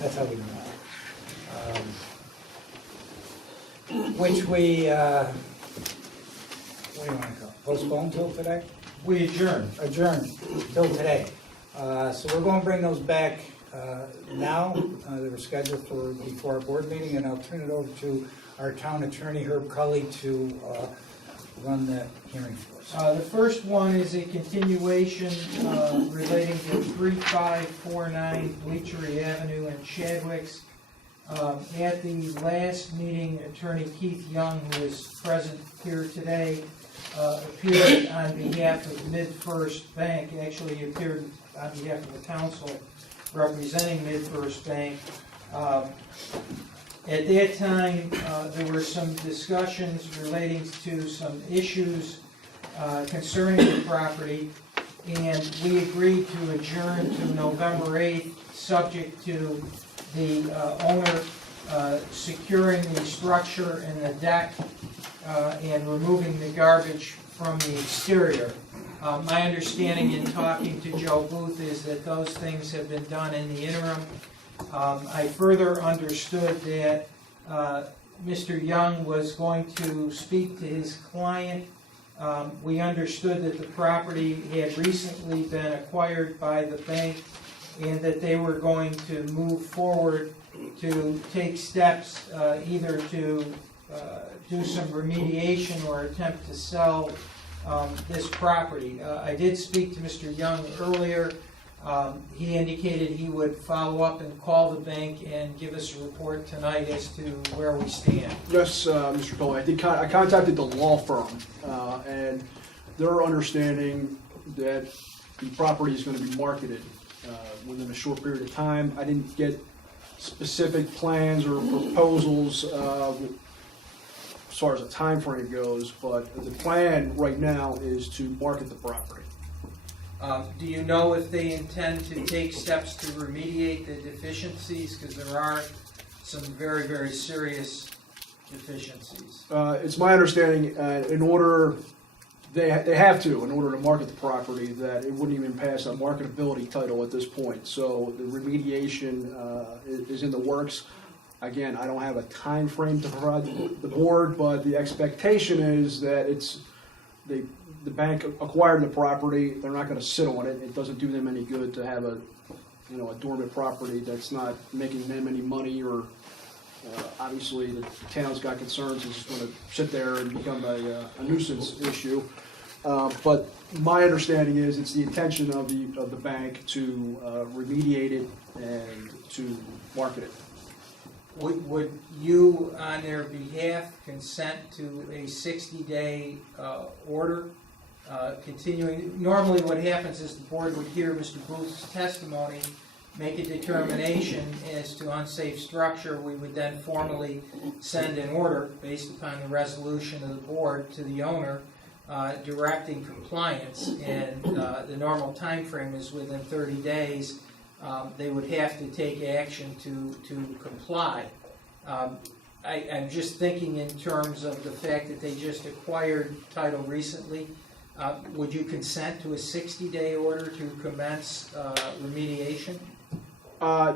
That's how we do it. Which we, what do you want to call it? Postpone till today? We adjourn. Adjourn till today. So we're going to bring those back now. They were scheduled for before our board meeting, and I'll turn it over to our town attorney, Herb Cully, to run the hearing for us. The first one is a continuation relating to 3549 Bleachery Avenue in Chadwicks. At the last meeting, Attorney Keith Young, who is present here today, appeared on behalf of MidFirst Bank. Actually, he appeared on behalf of the council representing MidFirst Bank. At that time, there were some discussions relating to some issues concerning the property, and we agreed to adjourn to November 8th, subject to the owner securing the structure and the deck and removing the garbage from the exterior. My understanding in talking to Joe Booth is that those things have been done in the interim. I further understood that Mr. Young was going to speak to his client. We understood that the property had recently been acquired by the bank and that they were going to move forward to take steps either to do some remediation or attempt to sell this property. I did speak to Mr. Young earlier. He indicated he would follow up and call the bank and give us a report tonight as to where we stand. Yes, Mr. Cole, I contacted the law firm, and their understanding that the property is going to be marketed within a short period of time. I didn't get specific plans or proposals as far as the time frame goes, but the plan right now is to market the property. Do you know if they intend to take steps to remediate the deficiencies? Because there are some very, very serious deficiencies. It's my understanding, they have to, in order to market the property, that it wouldn't even pass a marketability title at this point. So the remediation is in the works. Again, I don't have a time frame to provide the board, but the expectation is that the bank acquired the property. They're not going to sit on it. It doesn't do them any good to have a dormant property that's not making them any money, or obviously the town's got concerns. It's just going to sit there and become a nuisance issue. But my understanding is it's the intention of the bank to remediate it and to market it. Would you, on their behalf, consent to a 60-day order continuing? Normally what happens is the board would hear Mr. Booth's testimony, make a determination as to unsafe structure. We would then formally send an order based upon the resolution of the board to the owner directing compliance, and the normal time frame is within 30 days. They would have to take action to comply. I'm just thinking in terms of the fact that they just acquired title recently. Would you consent to a 60-day order to commence remediation? I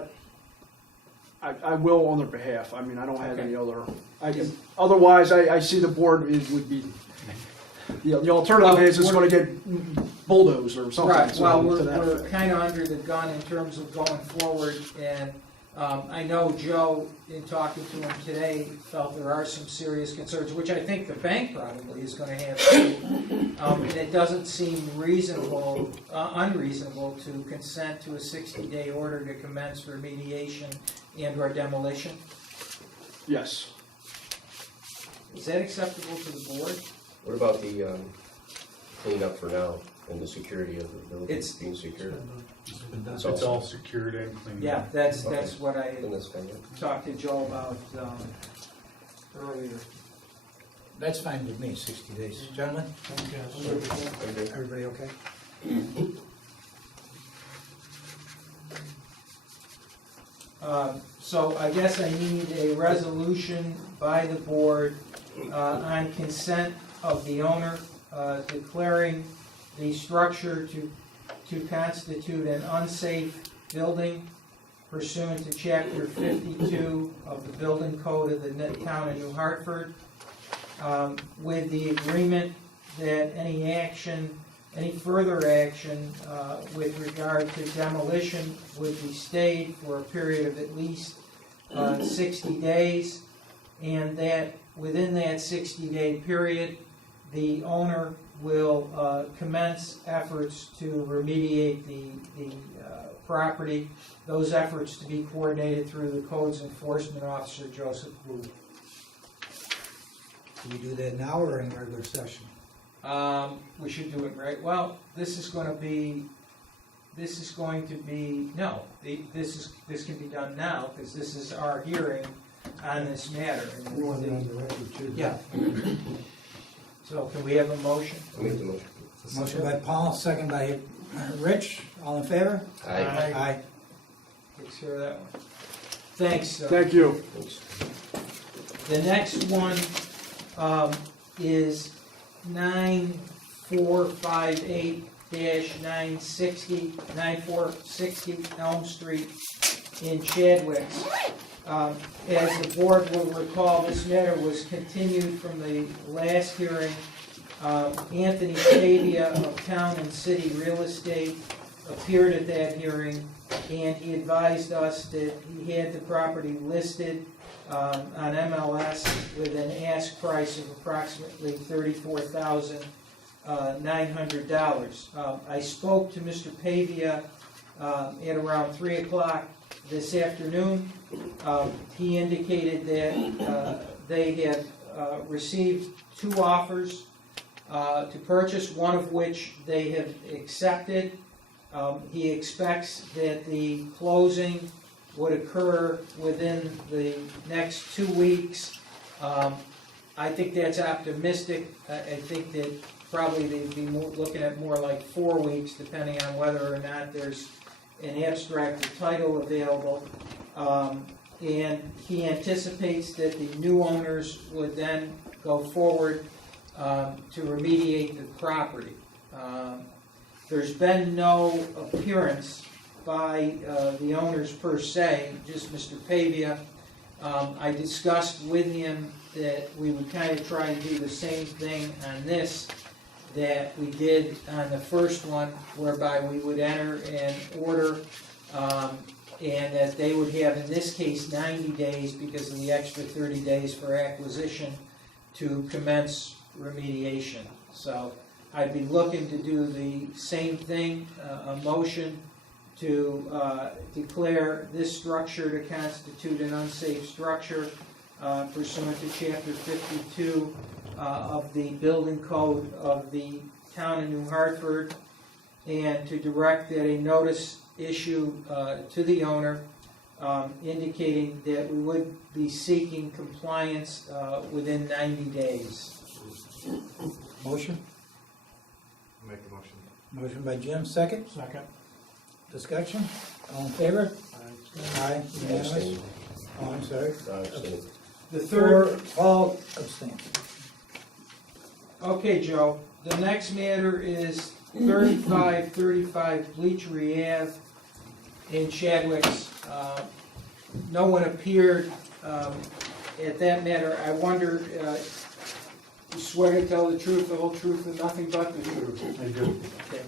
will on their behalf. I mean, I don't have Okay. any other. Otherwise, I see the board would be. The alternative is it's going to get bulldozed or something. Right. Well, we're effect. kind of under the gun in terms of going forward, and I know Joe, in talking to him today, felt there are some serious concerns, which I think the bank probably is going to have too. And it doesn't seem unreasonable to consent to a 60-day order to commence remediation and/or demolition. Yes. Is that acceptable to the board? What about the cleanup for now and the security of the building It's being secured? It's all secured and cleaned Yeah, up. that's what I In this thing? talked to Joe about earlier. That's fine with me, 60 days. Gentlemen? Everybody okay? So I guess I need a resolution by the board on consent of the owner declaring the structure to constitute an unsafe building pursuant to Chapter 52 of the Building Code of the Town of New Hartford, with the agreement that any further action with regard to demolition would be stayed for a period of at least 60 days, and that within that 60-day period, the owner will commence efforts to remediate the property. Those efforts to be coordinated through the Codes Enforcement Officer, Joseph Blue. Do we do that now or in regular session? We should do it right. Well, this can be this can be done now, because this is our hearing on this matter. You want it on the record too? Yeah. So can we have a motion? I make the motion. Motion by Paul, second by Rich. All in favor? Aye. Aye. Takes care of that one. Thanks. Thank you. Thanks. The next one is 9460 Elm Street in Chadwick. As the board will recall, this matter was continued from the last hearing. Anthony Pavia of Town and City Real Estate appeared at that hearing, and he advised us that he had the property listed on MLS with an ask price of approximately $34,900. I spoke to Mr. Pavia at around 3 o'clock this afternoon. He indicated that they had received 2 offers to purchase, one of which they have accepted. He expects that the closing would occur within the next 2 weeks. I think that's optimistic. I think that probably they'd be looking at more like 4 weeks, depending on whether or not there's an abstract of title available. And he anticipates that the new owners would then go forward to remediate the property. There's been no appearance by the owners per se, just Mr. Pavia. I discussed with him that we would kind of try and do the same thing on this that we did on the first one, whereby we would enter an order and that they would have, in this case, 90 days because of the extra 30 days for acquisition to commence remediation. So I'd be looking to do the same thing, a motion to declare this structure to constitute an unsafe structure pursuant to Chapter 52 of the Building Code of the Town of New Hartford, and to direct that a notice issue to the owner indicating that we would be seeking compliance within 90 days. Motion? Make the motion. Motion by Jim, second. Second. Discussion? All in favor? Aye. Unanimous? Abstain. Oh, I'm sorry. Abstain. The third. Paul abstains. Okay, Joe. The next matter is 3535 Bleachery Ave in Chadwick. No one appeared at that matter. I wonder, you swear to tell the truth, the whole truth, and nothing but the truth? I do. Okay.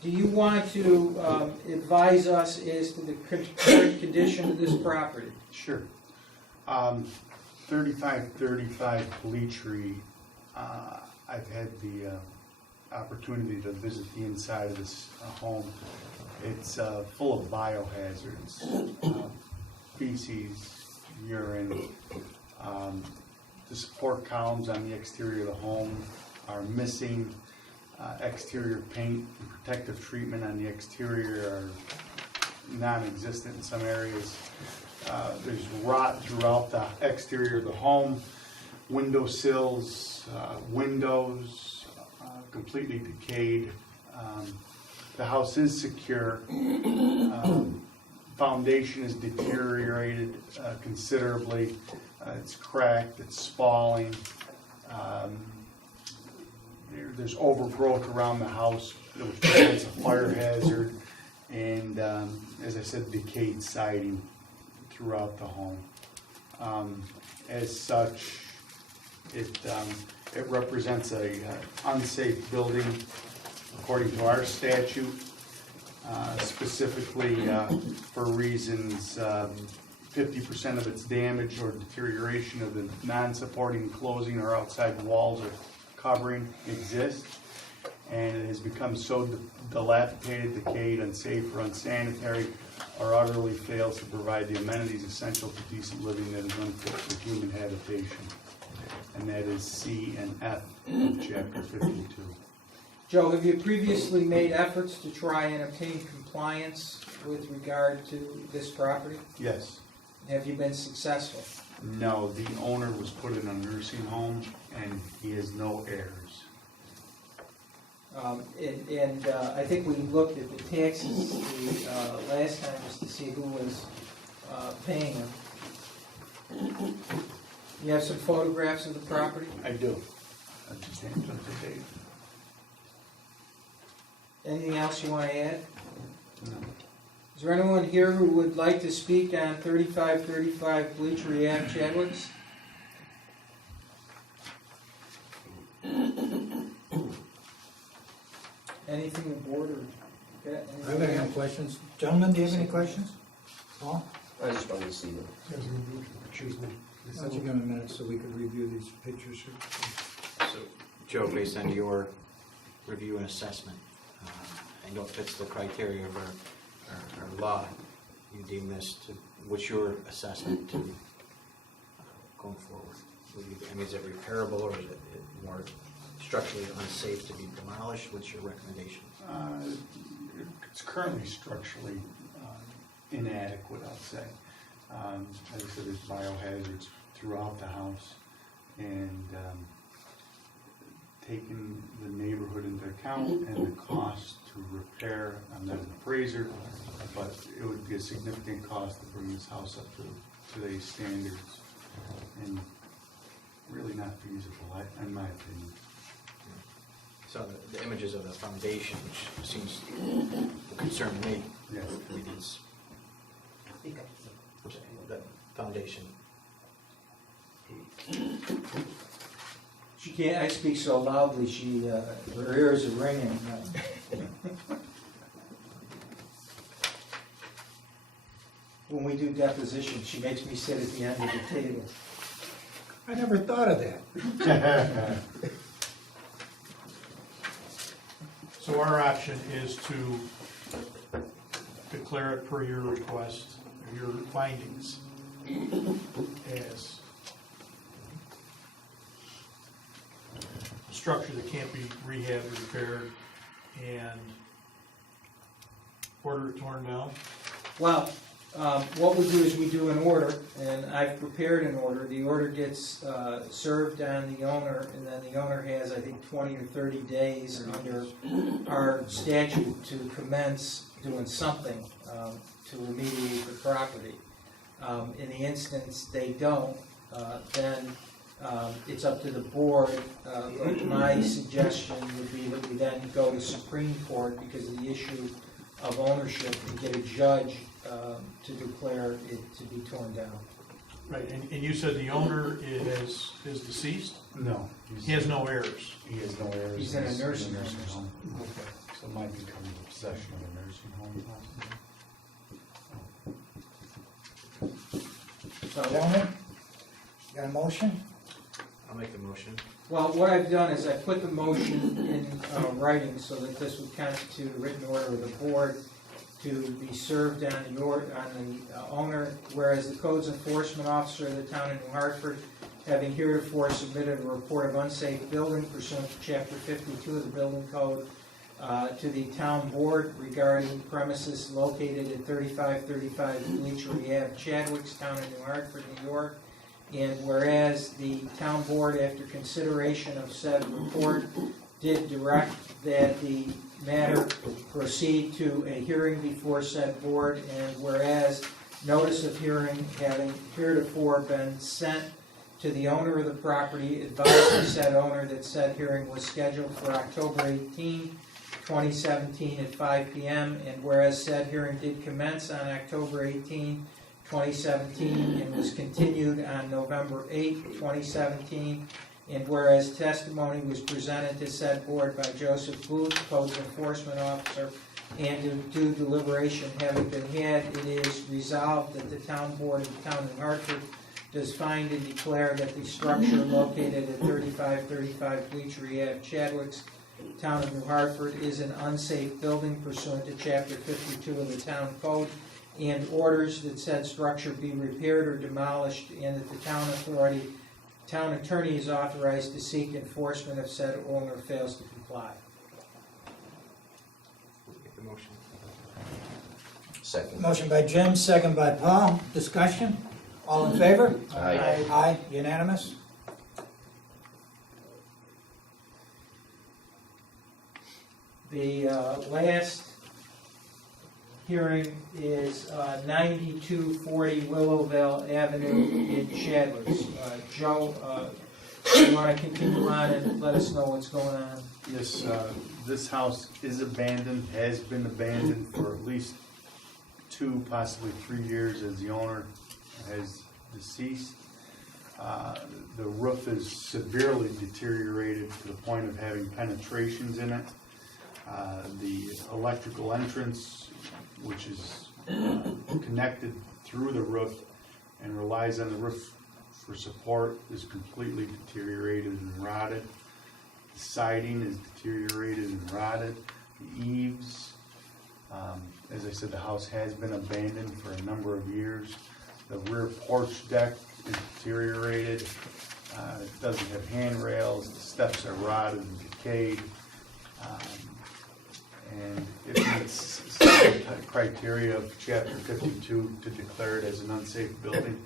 Do you want to advise us as to the current condition of this property? Sure. 3535 Bleachery, I've had the opportunity to visit the inside of this home. It's full of biohazards, feces, urine. The support columns on the exterior of the home are missing. Exterior paint and protective treatment on the exterior are non-existent in some areas. There's rot throughout the exterior of the home. Windowsills, windows, completely decayed. The house is secure. Foundation is deteriorated considerably. It's cracked, it's spalling. There's overgrowth around the house, which presents a fire hazard. and, as I said, decayed siding throughout the home. As such, it represents a unsafe building according to our statute, specifically for reasons 50% of its damage or deterioration of the non-supporting closing or outside walls or covering exists, and it has become so dilapidated, decayed, unsafe, or unsanitary, or utterly fails to provide the amenities essential to decent living that is unfit for human habitation. And that is C and F of Chapter 52. Joe, have you previously made efforts to try and obtain compliance with regard to this property? Yes. Have you been successful? No, the owner was put in a nursing home, and he has no heirs. I think we looked at the taxes the last time just to see who was paying them. You have some photographs of the property? I do. I just haven't done it today. Anything else you want to add? No. Is there anyone here who would like to speak on 3535 Bleachery Ave, Chadwicks? Anything the board or? Okay, I have any questions? Gentlemen, do you have any questions? Paul? I just wanted to see them. Why don't you give me a minute so we could review these pictures here? So, Joe, based on your review and assessment, I know it fits the criteria of our law. You deem this to, what's your assessment to going forward? I mean, is it repairable or is it more structurally unsafe to be demolished? What's your recommendation? It's currently structurally inadequate, I'd say. As I said, there's biohazards throughout the house, and taking the neighborhood into account and the cost to repair, I'm not an appraiser, but it would be a significant cost to bring this house up to today's standards, and really not feasible, in my opinion. So the images of the foundation, which seems to concern me. Yes. I mean, it's, the foundation. She can't, I speak so loudly, her ears are ringing. When we do depositions, she makes me sit at the end of the table. I never thought of that. So our option is to declare it per your request, or your findings, as a structure that can't be rehabbed or repaired, and order it torn down. Well, what we do is we do an order, and I've prepared an order. The order gets served on the owner, and then the owner has, I think, 20 or 30 days under our statute to commence doing something to remediate the property. In the instance they don't, then it's up to the board. But my suggestion would be that we then go to Supreme Court because of the issue of ownership and get a judge to declare it to be torn down. Right, and you said the owner is deceased? No. He has no heirs? He has no heirs. He's in a nursing home. Okay. So it might become the possession of a nursing home possibly. So, Gentlemen, got a motion? I'll make the motion. well, what I've done is I put the motion in writing so that this would constitute a written order of the board to be served on the owner, whereas the codes enforcement officer of the town of New Hartford, having heretofore submitted a report of unsafe building pursuant to Chapter 52 of the Building Code to the town board regarding premises located at 3535 Bleachery Ave, Chadwicks, town of New Hartford, New York. And whereas the town board, after consideration of said report, did direct that the matter proceed to a hearing before said board, and whereas notice of hearing having heretofore been sent to the owner of the property, advised the said owner that said hearing was scheduled for October 18, 2017 at 5 p.m. And whereas said hearing did commence on October 18, 2017 and was continued on November 8, 2017. And whereas testimony was presented to said board by Joseph Booth, Codes Enforcement Officer, and due deliberation having been had, it is resolved that the town board of the town of Hartford does find and declare that the structure located at 3535 Bleachery Ave, Chadwick's, town of New Hartford, is an unsafe building pursuant to Chapter 52 of the Town Code, and orders that said structure be repaired or demolished, and that the town attorney is authorized to seek enforcement if said owner fails to comply. Make the motion. Second. Motion by Jim, second by Paul. Discussion? All in favor? Aye. Aye, unanimous. The last hearing is 9240 Willowville Avenue in Chadwick. Joe, you want to continue on and let us know what's going on? Yes, this house is abandoned, has been abandoned for at least 2, possibly 3 years as the owner has deceased. The roof is severely deteriorated to the point of having penetrations in it. The electrical entrance, which is connected through the roof and relies on the roof for support, is completely deteriorated and rotted. The siding is deteriorated and rotted. The eaves, as I said, the house has been abandoned for a number of years. The rear porch deck is deteriorated. It doesn't have handrails. The steps are rotted and decayed. And it meets some criteria of Chapter 52 to declare it as an unsafe building,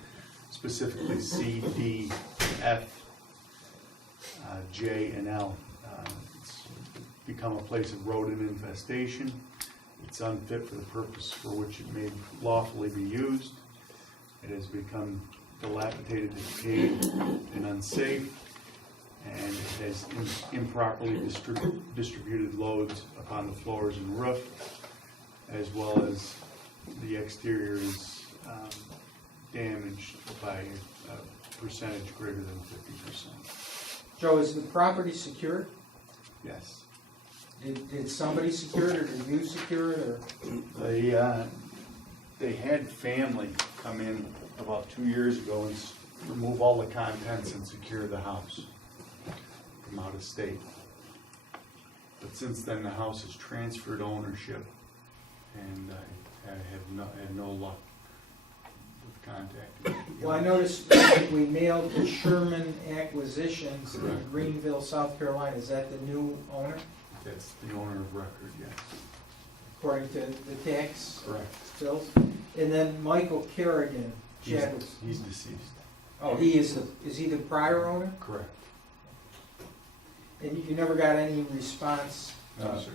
specifically C, D, F, J, and L. It's become a place of rodent infestation. It's unfit for the purpose for which it may lawfully be used. It has become dilapidated, decayed, and unsafe, and it has improperly distributed loads upon the floors and roof, as well as the exterior is damaged by a percentage greater than 50%. Joe, is the property secured? Yes. Did somebody secure it, or did you secure it, or? They had family come in about 2 years ago and remove all the contents and secure the house from out of state. But since then, the house has transferred ownership, and I have had no luck with contacting. Well, I noticed we mailed to Sherman Acquisitions in Greenville, South Carolina. Is that the new owner, That's the owner of record, yes. according to the tax Correct. bills? And then Michael Kerrigan, Chadwick. He's deceased. Oh, is he the prior owner? Correct. And you never got any response No, sir.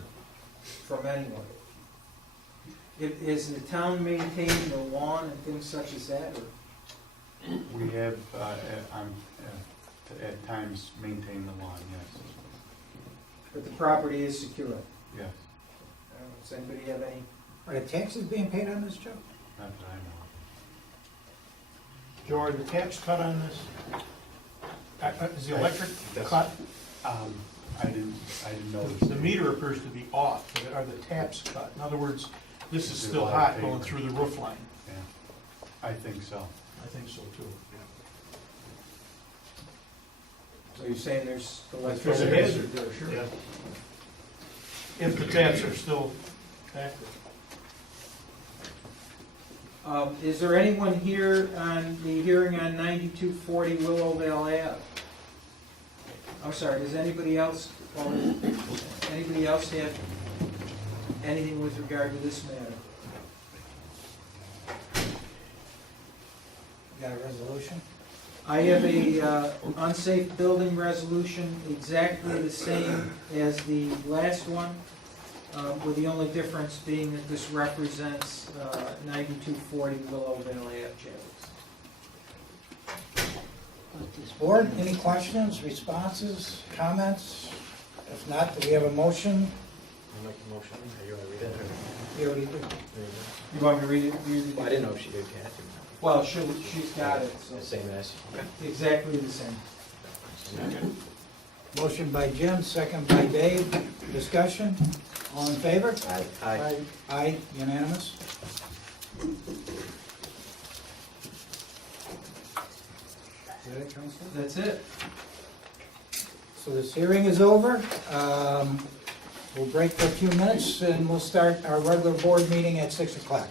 from anyone? Is the town maintaining the lawn and things such as that, or? We have, at times, maintained the lawn, yes. But the property is secure? Yes, Does anybody have any? Are the taxes being paid on this, Joe? not that I know Joe, are the taps cut on this? Is the electric That's- cut? of. I didn't notice. The meter appears to be off, but are the taps cut? In other words, this is Is there still a lot of hot paper? going through the roof line. Yeah, I think so. I think so too. So you're saying there's There's a electricity? hazard there, sure. If the taps are still active. Is there anyone here on the hearing on 9240 Willowvale Ave? I'm sorry, does anybody else have anything with regard to this matter? You got a resolution? I have a unsafe building resolution exactly the same as the last one, with the only difference being that this represents 9240 Willowvale Ave, Chadwick. Board, any questions, responses, comments? If not, do we have a motion? I'd like to motion? Or you want to read it? Or- You already did. You want me to read it? Well, I didn't know if she did, Kathy. Well, she's got it, The so same as, okay. exactly the same. Motion by Jim, second by Dave. Discussion? All in favor? Aye. Aye, unanimous. Is that it, Counselor? That's it. So this hearing is over. We'll break for a few minutes and we'll start our regular board meeting at 6 o'clock.